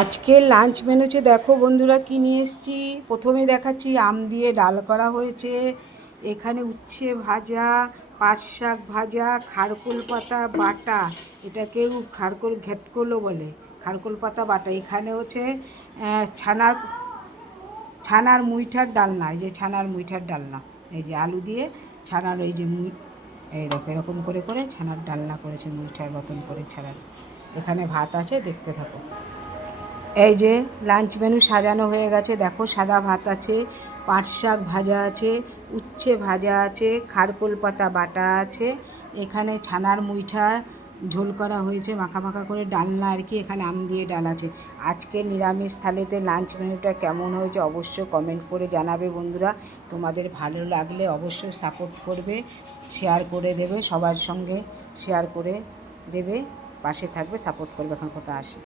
আজকের লাঞ্চ মেনুতে দেখো বন্ধুরা কী নিয়ে এসেছি। প্রথমে দেখাচ্ছি আম দিয়ে ডাল করা হয়েছে, এখানে উচ্ছে ভাজা, পাট শাক ভাজা, খারকোল পাতা বাটা, এটাকেও খারকোল ঘেটকোলও বলে, খারকোল পাতা বাটা। এখানে হচ্ছে ছানার ছানার মুইঠার ডালনা, এই যে ছানার মুইঠার ডালনা, এই যে আলু দিয়ে ছানার এই যে এই দেখো এরকম করে করে ছানার ডালনা করেছে, মুইঠার মতন করে ছানার। এখানে ভাত আছে, দেখতে থাকো। এই যে লাঞ্চ মেনু সাজানো হয়ে গেছে, দেখো সাদা ভাত আছে, পাট শাক ভাজা আছে, উচ্ছে ভাজা আছে, খারকোল পাতা বাটা আছে, এখানে ছানার মুইঠা ঝোল করা হয়েছে মাখা মাখা করে, ডালনা আর কি, এখানে আম দিয়ে ডাল আছে। আজকে নিরামিষ থালিতে লাঞ্চ মেনুটা কেমন হয়েছে অবশ্যই কমেন্ট করে জানাবে বন্ধুরা। তোমাদের ভালো লাগলে অবশ্যই সাপোর্ট করবে, শেয়ার করে দেবে, সবার সঙ্গে শেয়ার করে দেবে, পাশে থাকবে, সাপোর্ট করবে। এখন কথা আসে।